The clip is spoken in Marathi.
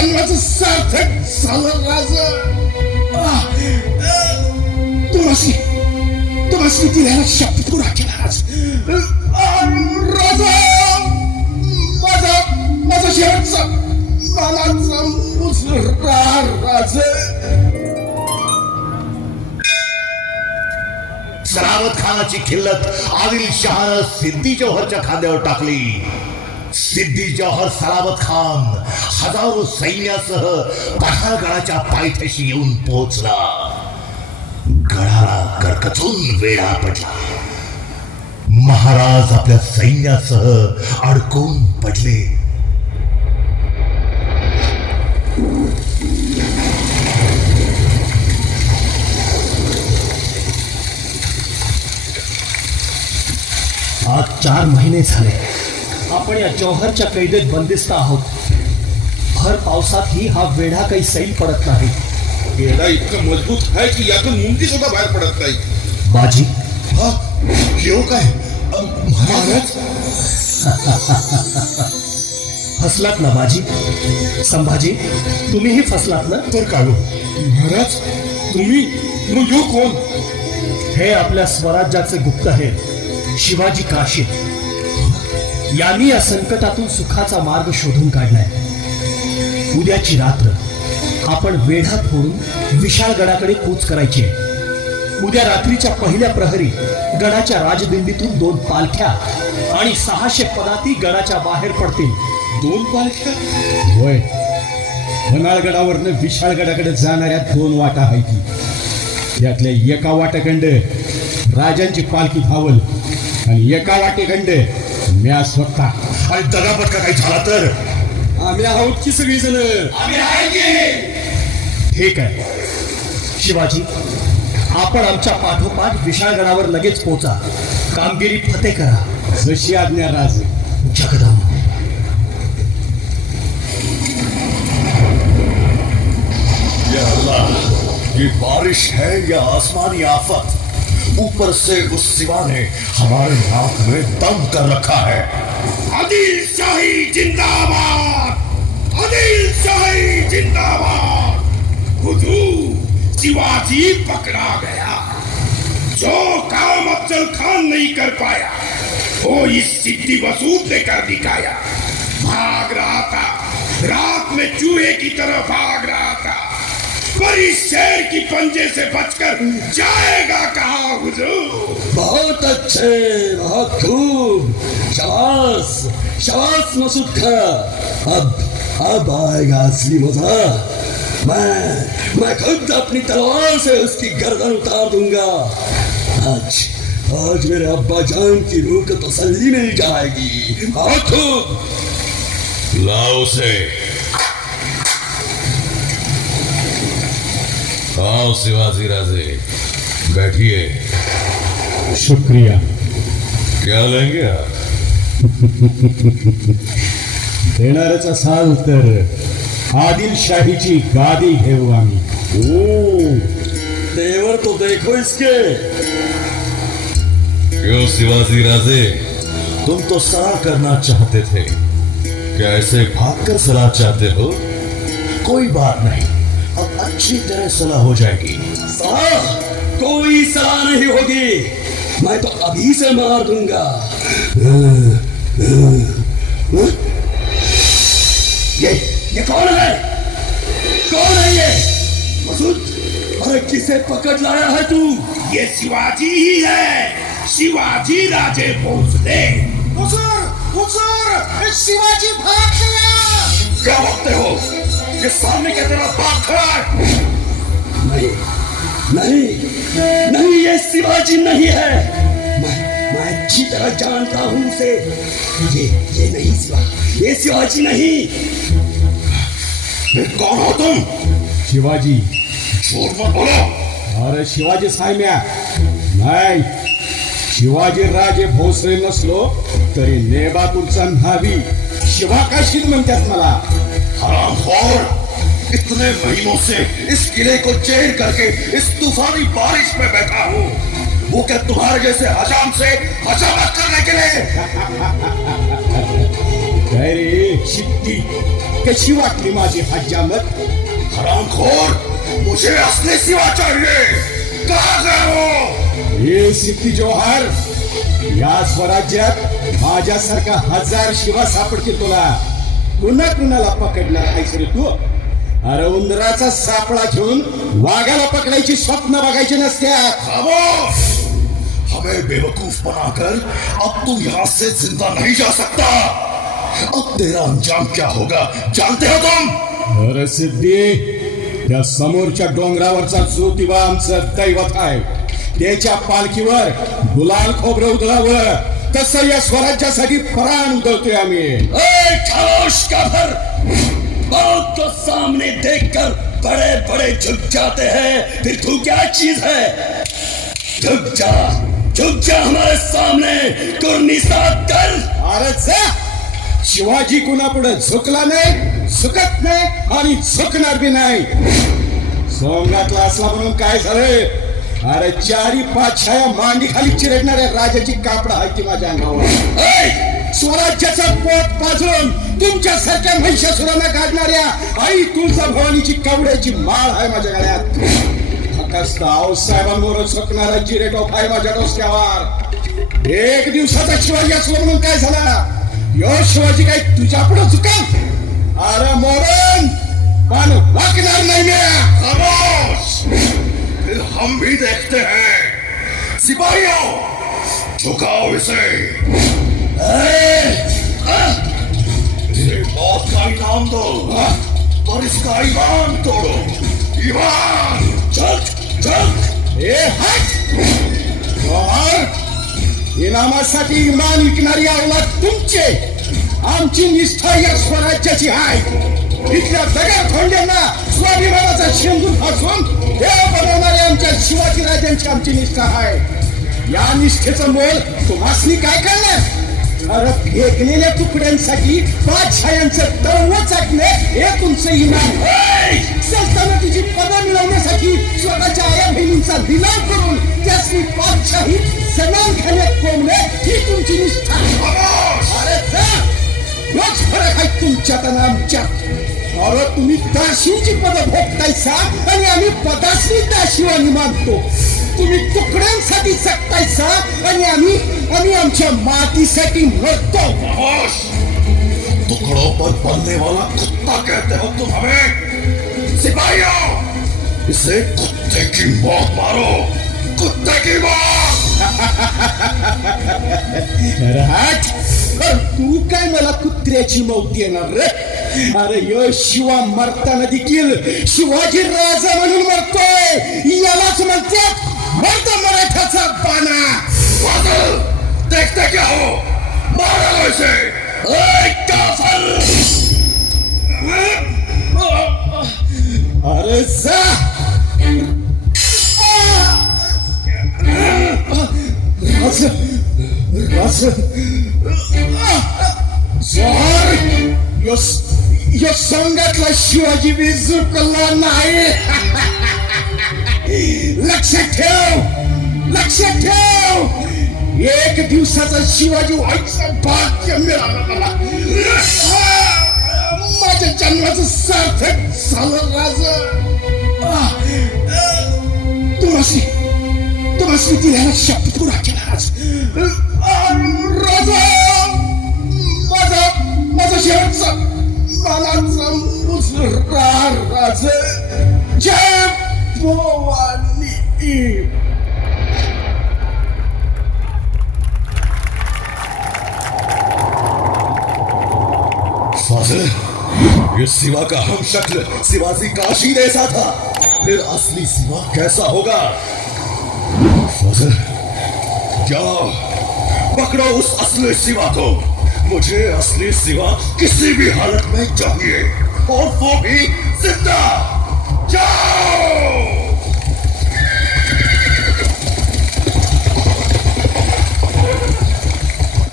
जन्माचं सार्थक झालं राज तुम्हासी तुम्हासी दिलेला शब्द पुरा केला राज राजा माझा माझा शेवटचा मालाचा मुसरा राज. सरावत खानाची खिल्लत आदिल शहानं सिद्धी जौहरच्या खांद्यावर टाकली. सिद्धी जौहर सलामत खान हजारो सैन्यासह पठारगडाच्या पायथ्याशी येऊन पोहोचला. गडाला करकचून वेढा पडला. महाराज आपल्या सैन्यासह अडकून पडले. आज चार महिने झाले. आपण या जौहरच्या कैदेत बंदिस्त आहोत. भर पावसातही हा वेढा काही सैल पडत नाही. वेडा इतकं मजबूत आहे की यातून मुंगी सुद्धा बाहेर पडत नाही. बाजी. हा येऊ काय? अ, महाराज? फसलात ना बाजी. संभाजी तुम्हीही फसलात ना? तर काय हो? महाराज तुम्ही मग येऊ कोण? हे आपल्या स्वराज्याचे गुप्त आहेत. शिवाजी काशी यांनी या संकटातून सुखाचा मार्ग शोधून काढलाय. उद्याची रात्र आपण वेढा फोडून विशाळगडाकडे कूच करायची आहे. उद्या रात्रीच्या पहिल्या प्रहरी गडाच्या राजदिंडीतून दोन पालख्या आणि सहाशे पदाती गडाच्या बाहेर पडतील. दोन पालख्या? होय. होनाळगडावरनं विशाळगडाकडे जाणाऱ्या दोन वाटा आहेत त्यातल्या एका वाटेखंड राजांची पालखी धावल आणि एका वाटेखंड म्या स्वतः. आणि दगापट का काही झाला तर? आम्ही आहोत की सगळी जण ठीक आहे. शिवाजी आपण आमच्या पाठोपाठ विशाळगडावर लगेच पोचा. कामगिरी फते करा. जशी आज्ञा राज. अल्लाह ये बारिश है या आसमानी आफत. ऊपर से उस सिवा ने हमारे हाथ में दम कर रखा है। आदिल शाही जिंदाबाद। आदिल शाही जिंदाबाद। हुजूर शिवाजी पकड़ा गया। जो काम अफजल खान नहीं कर पाया, वो इस सिद्धि वसूद ने कर दिखाया। भाग रहा था। रात में चूहे की तरह भाग रहा था। इस शेर की पंजे से बचकर जाएगा कहा हुजूर? बहुत अच्छे बहुत खूब। शाबाश शाबाश मसूद खां अब अब आएगा असली मजा मैं मैं खुद अपनी तलवार से उसकी गर्दन उतार दूंगा। आज आज मेरे अब्बा जान की रूह को तसल्ली मिल जाएगी। खूब। लाओ से आओ शिवाजी राजे बैठिए। शुक्रिया। क्या लेंगे आप? देणारच असाल तर आदिलशाहीची गादी घेऊ आम्ही। तेवर तो देखो इसके। क्यों शिवाजी राजे तुम तो सलाह करना चाहते थे। क्या ऐसे भाग कर सलाह चाहते हो? कोई बात नहीं। अच्छी तरह सलाह हो जाएगी। सलाह कोई सलाह नहीं होगी। मैं तो अभी से मार दूंगा। ये ये कौन है? कौन है ये? मसूद अरे किसे पकड़ लाया है तू? ये शिवाजी ही है। शिवाजी राजे भोसले। ये सामने क्या तेरा बाप खड़ा है। नहीं नहीं नहीं ये शिवाजी नहीं है। मैं मैं अच्छी तरह जानता हूँ उसे। ये ये नहीं शिवा ये शिवाजी नहीं। कौन हो तुम? शिवाजी। झूठ मत बोलो। अरे शिवाजी सायम्या नाही शिवाजी राजे भोसले नसलो तरी नेबातूरचा न्हावी शिवा काशीद म्हणतात मला। हरामखोर इतने महीनों से इस किले को चेर करके इस तूफानी बारिश में बैठा हूँ। वो क्या तुम्हारे जैसे हजाम से हजामत करने के लिए? काय रे शिट्टी कशी वाटली माझी हजामत हरामखोर मुझे असली सिवा चाहिए। कहा गए हो हे सिद्धी जोहार या स्वराज्यात माझ्यासारखा हज़ार शिवा सापड़ सापडतील तुला। कुणा कुणाला पकडणार आहेस रे तू? अरे उंदराचा सापळा घेऊन वाघाला पकडायची स्वप्न बघायची नसत्यात. खामोश हमें बेवकूफ बनाकर अब तू यहाँ से जिंदा नहीं जा सकता. अब तेरा अंजाम क्या होगा? जानते हो तुम? अरे सिद्धी त्या समोरच्या डोंगरावरचा ज्योतिबा आमचं दैवत आहे. त्याच्या पालखीवर गुलाल खोबरं उधळावं. तसं या स्वराज्यासाठी प्राण उधळतोय आम्ही. खामोश मौत को सामने देखकर बड़े बड़े झुक जाते हैं। फिर तू क्या चीज है? झुक जा झुक जा हमारे सामने। कुर्नी साथ कर। अरे जा! शिवाजी कुणापुढे झुकला नाही झुकत नाही आणि झुकणार बी नाही. सोमनाथला असला म्हणून काय झालं? अरे चारी पाच छाया मांडी खाली चिरडणाऱ्या राजाची कापड आहे ती माझ्या अंगावर. स्वराज्याचा स्वराज्याचं पोट पाजून तुमच्यासारख्या महिषासुरांना काढणाऱ्या आई तुळजा भवानीची कवड्याची माळ आहे माझ्या गळ्यात. फक्त आऊसाहेबांवर झुकणारा जिरेटॉप आहे माझ्या डोसक्यावर. एक दिवसाचा शिवाजी असलो म्हणून काय झाला? यो शिवाजी काय तुझ्या पुढे चुका अरे मोरण! पण वाकणार नाही मी. फिर हम भी देखते हैं। सिपाहियों झुकाओ इसे। इसे मौत का इनाम दो और इसका ईमान तोड़ो। ईमान चल चल ए हट। और इनामासाठी इमान विकणारी अवलाद तुमचे। आमची निष्ठा या स्वराज्याची आहे इथल्या सगळ्या खोंड्यांना स्वाभिमानाचा शेंदूर फासून देव बनवणाऱ्या आमच्या शिवाजी राजांची आमची निष्ठा आहे. या निष्ठेचं मोल तुम्हासनी काय करणार? अरे फेकलेल्या तुकड्यांसाठी पाच छायांचं तळव चाटणे हे तुमचं इनाम सल्तनतीची पदं मिळवण्यासाठी स्वतःच्या आया बहिणींचा लिलाव करून त्यासनी पाचशाही जनानखान्यात कोंबणे ही तुमची निष्ठा. अरे फरक आहे तुमच्यात आणि आमच्यात. अरे तुम्ही दाशींची पदं भोगतायसा आणि आम्ही पदासनी दाशीवानी मानतो. तुम्ही तुकड्यांसाठी जगतायसा आणि आम्ही आम्ही आमच्या मातीसाठी मरतो. टुकड़ों पर पलने वाला कुत्ता कहते हो तुम हमें। सिपाहियों इसे कुत्ते की मौत मारो। कुत्ते की मौत। अरे तू काय मला कुत्र्याची मौत देणार रे? अरे यो शिवा मरताना देखील शिवाजी राजा म्हणून मरतोय. यालाच म्हणतात मर्द मराठाचा देखते क्या हो. मारो अरे जा. राज राज. जोहर यो संघातला शिवाजी मी झुकला नाही. लक्षात ठेव लक्षात ठेव. एक दिवसाचा शिवाजी व्हायचं भाग्य मिळालं मला. माझ्या जन्माचं सार्थक झालं राज. तुम्हाशी तुम्हाशी तिला शब्द पुरा केला मनाचा मुसरा राज जय भवानी ये सिवा का हम शक्ल शिवाजी काशी जैसा था फिर असली सिवा कैसा होगा फाजिल जाओ पकड़ो उस असली सिवा को मुझे असली सिवा किसी भी हालत में चाहिए। और वो भी जिंदा! जाओ!